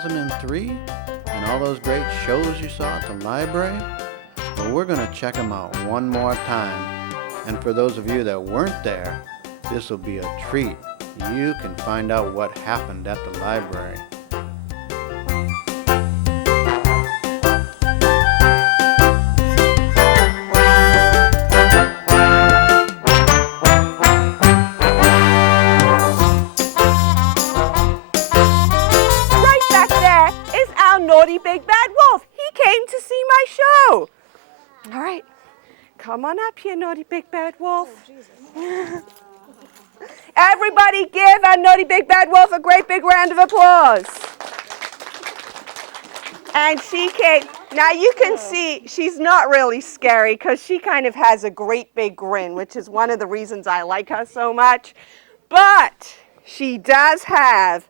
2003 and all those great shows you saw at the library? Well, we're going to check them out one more time. And for those of you that weren't there, this will be a treat. You can find out what happened at the library. Naughty Big Bad Wolf. He came to see my show. All right, come on up here, Naughty Big Bad Wolf. Oh, everybody give our Naughty Big Bad Wolf a great big round of applause. And she came. Now you can see she's not really scary because she kind of has a great big grin, which is one of the reasons I like her so much. But she does have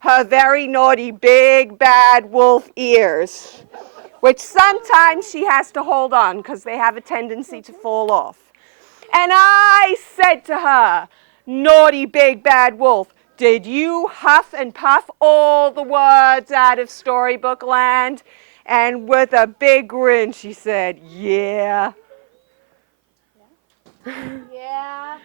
her very naughty big bad wolf ears, which sometimes she has to hold on because they have a tendency to fall off. And I said to her, naughty big bad wolf, did you huff and puff all the words out of Storybook Land? And with a big grin, she said, yeah. Yeah.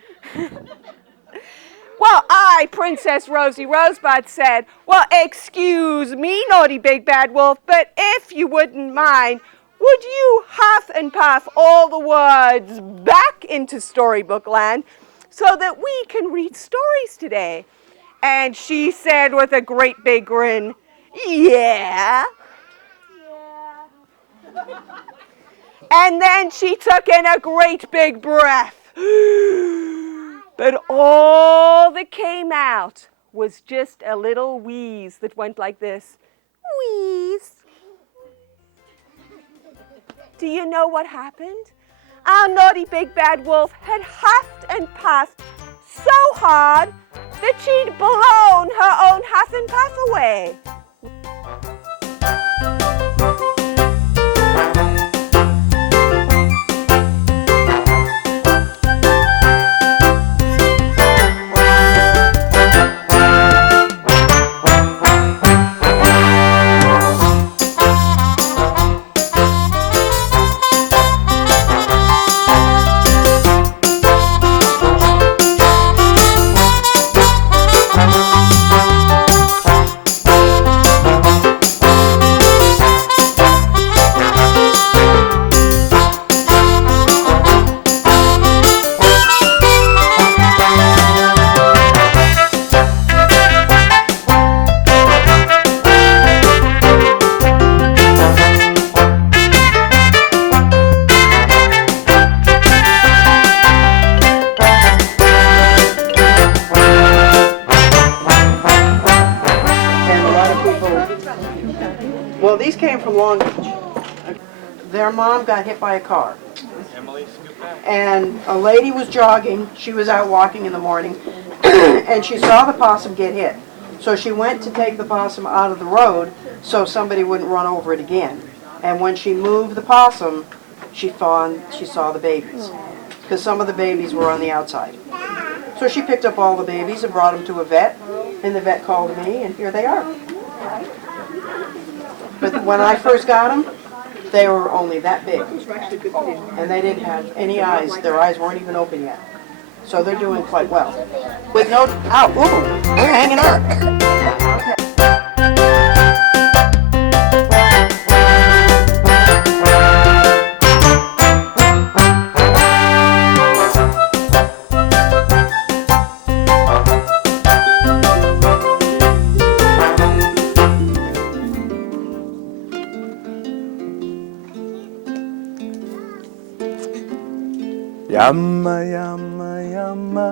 Well, I, Princess Rosie Rosebud, said, well, excuse me, Naughty Big Bad Wolf, but if you wouldn't mind, would you huff and puff all the words back into Storybook Land so that we can read stories today? And she said with a great big grin, yeah. Yeah. And then she took in a great big breath. But all that came out was just a little wheeze that went like this. Wheeze. Do you know what happened? Our naughty big bad wolf had huffed and puffed so hard that she'd blown her own huff and puff away. Well, these came from Long Beach. Their mom got hit by a car. And a lady was jogging. She was out walking in the morning, and she saw the possum get hit. So she went to take the possum out of the road so somebody wouldn't run over it again. And when she moved the possum, she saw the babies, because some of the babies were on the outside. So she picked up all the babies and brought them to a vet, and the vet called me, and here they are. But when I first got them, they were only that big, and they didn't have any eyes. Their eyes weren't even open yet. So they're doing quite well. With no, ow, ooh, they're hanging up. Yama, yama, yama.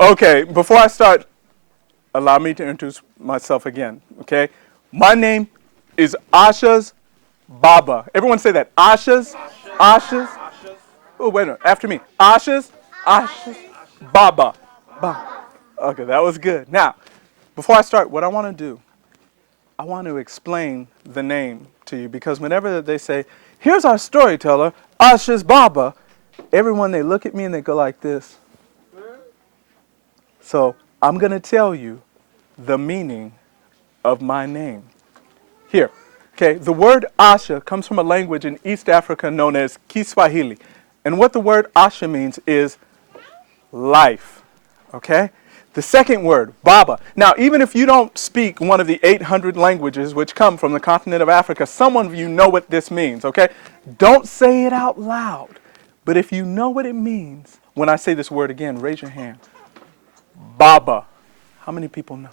Okay, before I start, allow me to introduce myself again, okay? My name is Asha's Baba. Everyone say that. Asha's. Asha's. Oh, wait a minute. After me. Asha's Baba. Okay, that was good. Now, before I start, what I want to do, I want to explain the name to you because whenever they say, here's our storyteller, Asha's Baba, everyone, they look at me and they go like this. So I'm going to tell you the meaning of my name. Here, okay, the word Asha comes from a language in East Africa known as Kiswahili. And what the word Asha means is life, okay? The second word, Baba. Now, even if you don't speak one of the 800 languages which come from the continent of Africa, some of you know what this means, okay? Don't say it out loud. But if you know what it means, when I say this word again, raise your hand. Baba. How many people know?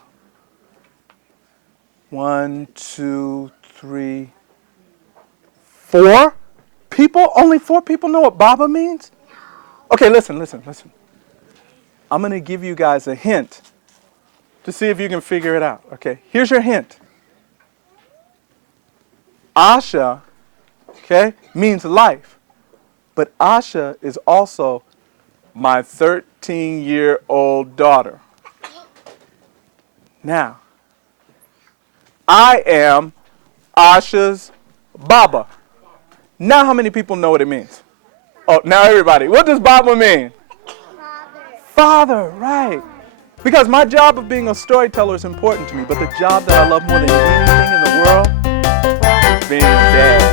1, 2, 3, 4 people? Only 4 people know what Baba means? Okay, listen. I'm going to give you guys a hint to see if you can figure it out. Okay, here's your hint. Asha, okay, means life. But Asha is also my 13-year-old daughter. Now, I am Asha's Baba. Now how many people know what it means? Oh, now everybody. What does Baba mean? Father, right. Because my job of being a storyteller is important to me, but the job that I love more than anything in the world is being a dad.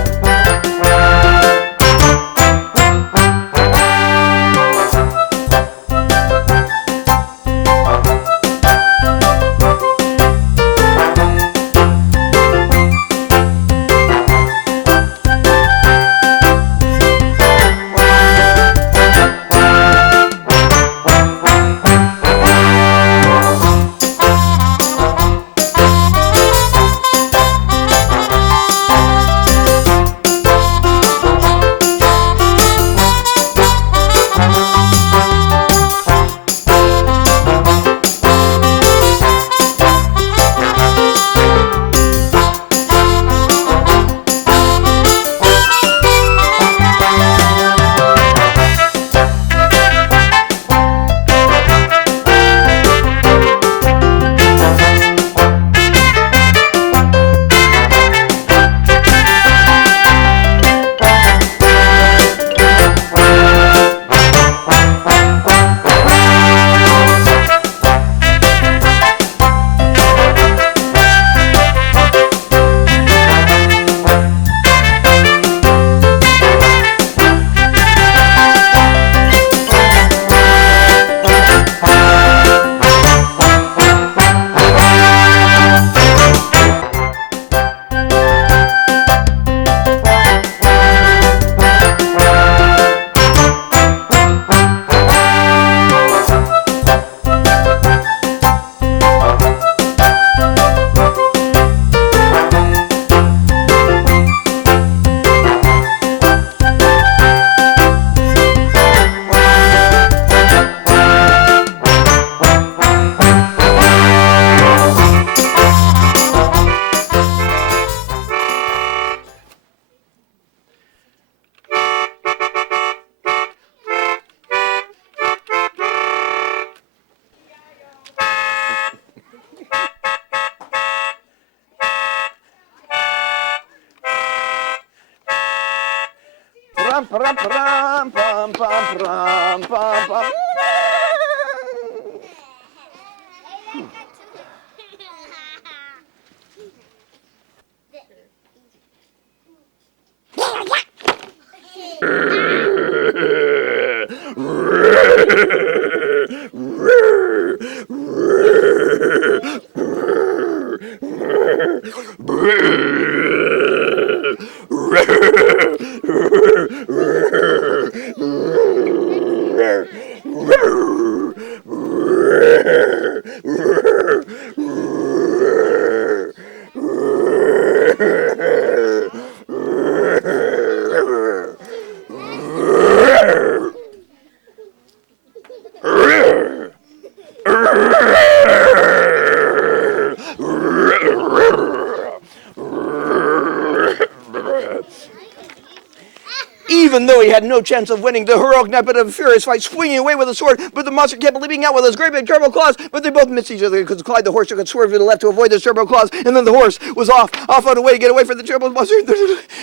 Even though he had no chance of winning, the heroic knight put up a furious fight, swinging away with a sword, but the monster kept leaping out with his great big turbo claws, but they both missed each other because Clyde the horse took a swerve to the left to avoid those turbo claws, and then the horse was off on the way to get away from the turbo monster.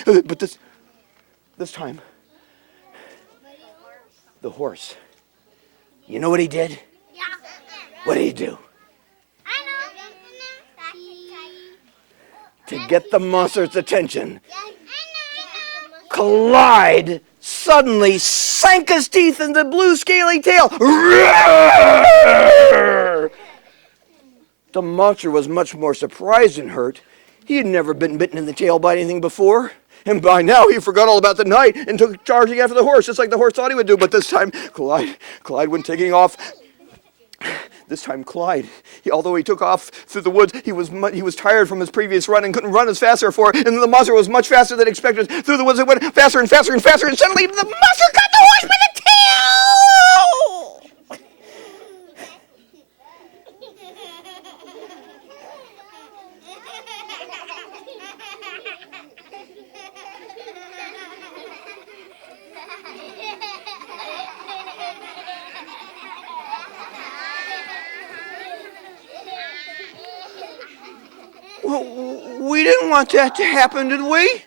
But this time, the horse, you know what he did? Yeah. What did he do? I know. To get the monster's attention, Clyde suddenly sank his teeth in the blue scaly tail. The monster was much more surprised and hurt. He had never been bitten in the tail by anything before. And by now he forgot all about the knight and took charging after the horse, just like the horse thought he would do. But this time, Clyde went taking off. This time, Clyde, although he took off through the woods, he was tired from his previous run and couldn't run as fast before. And the monster was much faster than expected. Through the woods, it went faster and faster and faster. And suddenly, the monster got the horse by the tail. We didn't want that to happen, did we?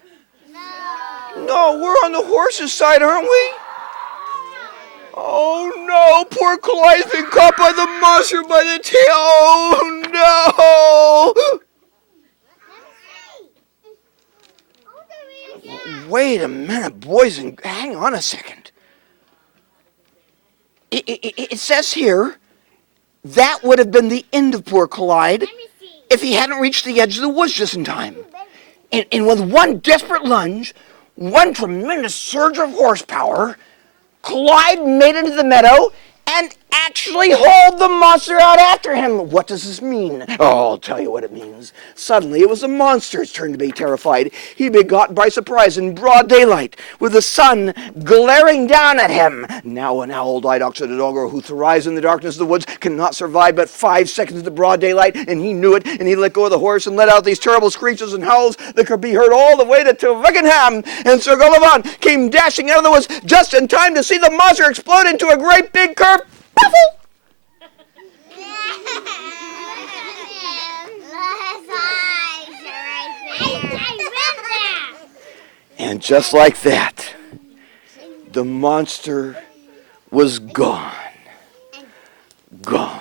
No, we're on the horse's side, aren't we? Oh no, poor Clyde's been caught by the monster by the tail. Oh no! Wait a minute, boys, and hang on a second. It says here that would have been the end of poor Clyde if he hadn't reached the edge of the woods just in time. And with one desperate lunge, one tremendous surge of horsepower, Clyde made it into the meadow and actually hauled the monster out after him. What does this mean? Oh, I'll tell you what it means. Suddenly, it was the monster's turn to be terrified. He'd been caught by surprise in broad daylight, with the sun glaring down at him. Now an owl-eyed ox-headed doggo who thrives in the darkness of the woods cannot survive but 5 seconds of the broad daylight, and he knew it, and he let go of the horse and let out these terrible screeches and howls that could be heard all the way to Twickenham. And Sir Gullivan came dashing out of the woods just in time to see the monster explode into a great big curve. Puffle! And just like that, the monster was gone. Gone.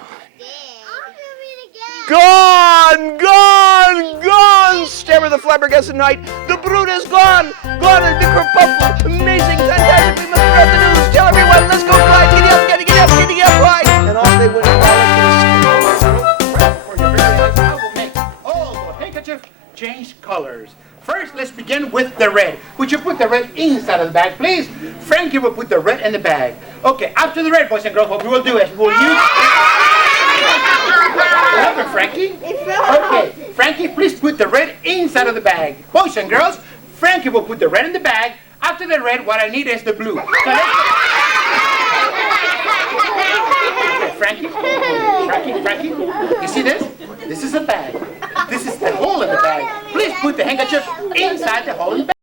Gone! Gone! Gone! Stammered the flabbergasted knight. The brute is gone! Gone and big kerfuffle! Amazing, fantastic! We must spread the news! Tell everyone! Let's go, Clyde! Giddy up, giddy up, giddy up, Clyde! And off they went. I will make all the handkerchief change colors. First, let's begin with the red. Would you put the red inside of the bag, please? Frankie will put the red in the bag. Okay, after the red, boys and girls, what we will do is we'll use... What happened, Frankie? Okay, Frankie, please put the red inside of the bag. Boys and girls, Frankie will put the red in the bag. After the red, what I need is the blue. So okay, Frankie, you see this? This is a bag. This is the hole in the bag. Please put the handkerchief inside the hole in the bag.